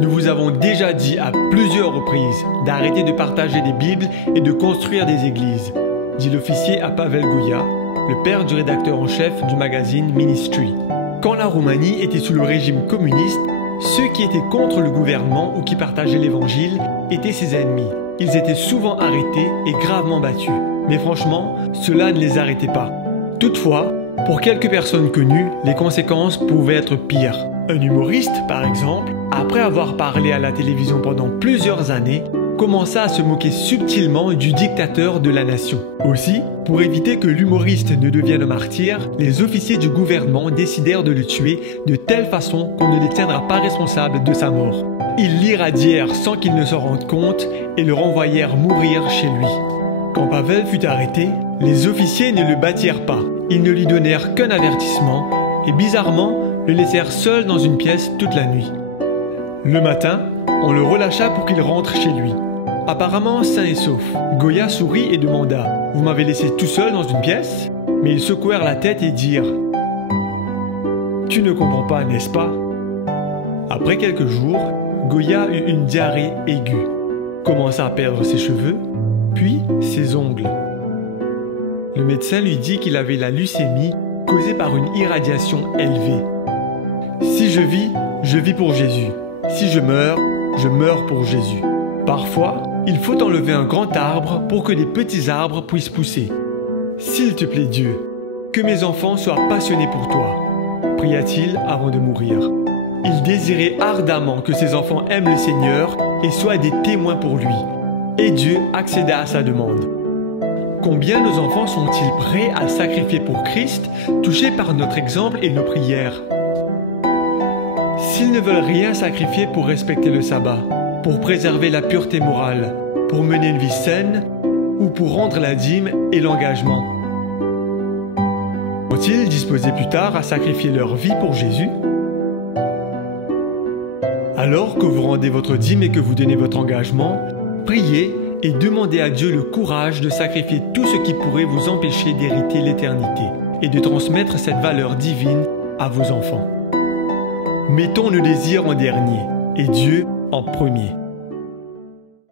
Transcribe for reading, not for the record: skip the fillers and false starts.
Nous vous avons déjà dit à plusieurs reprises d'arrêter de partager des Bibles et de construire des églises, dit l'officier à Pavel Gouya, le père du rédacteur en chef du magazine Ministry. Quand la Roumanie était sous le régime communiste, ceux qui étaient contre le gouvernement ou qui partageaient l'évangile étaient ses ennemis. Ils étaient souvent arrêtés et gravement battus. Mais franchement, cela ne les arrêtait pas. Toutefois, pour quelques personnes connues, les conséquences pouvaient être pires. Un humoriste, par exemple, après avoir parlé à la télévision pendant plusieurs années, commença à se moquer subtilement du dictateur de la nation. Aussi, pour éviter que l'humoriste ne devienne un martyr, les officiers du gouvernement décidèrent de le tuer de telle façon qu'on ne les tiendra pas responsables de sa mort. Ils l'irradièrent sans qu'il ne s'en rende compte et le renvoyèrent mourir chez lui. Quand Pavel fut arrêté, les officiers ne le battirent pas. Ils ne lui donnèrent qu'un avertissement et bizarrement le laissèrent seul dans une pièce toute la nuit. Le matin, on le relâcha pour qu'il rentre chez lui. Apparemment sain et sauf. Goya sourit et demanda « Vous m'avez laissé tout seul dans une pièce ?» Mais ils secouèrent la tête et dirent « Tu ne comprends pas, n'est-ce pas ?» Après quelques jours, Goya eut une diarrhée aiguë, commença à perdre ses cheveux, puis ses ongles. Le médecin lui dit qu'il avait la leucémie causée par une irradiation élevée. « Si je vis pour Jésus. Si je meurs pour Jésus. » Parfois, il faut enlever un grand arbre pour que des petits arbres puissent pousser. « S'il te plaît Dieu, que mes enfants soient passionnés pour toi, » pria-t-il avant de mourir. Il désirait ardemment que ses enfants aiment le Seigneur et soient des témoins pour lui. Et Dieu accéda à sa demande. Combien nos enfants sont-ils prêts à sacrifier pour Christ, touchés par notre exemple et nos prières? S'ils ne veulent rien sacrifier pour respecter le sabbat, pour préserver la pureté morale, pour mener une vie saine ou pour rendre la dîme et l'engagement, sont-ils disposés plus tard à sacrifier leur vie pour Jésus? Alors que vous rendez votre dîme et que vous donnez votre engagement, priez et demandez à Dieu le courage de sacrifier tout ce qui pourrait vous empêcher d'hériter l'éternité et de transmettre cette valeur divine à vos enfants. Mettons nos désirs en dernier et Dieu en premier.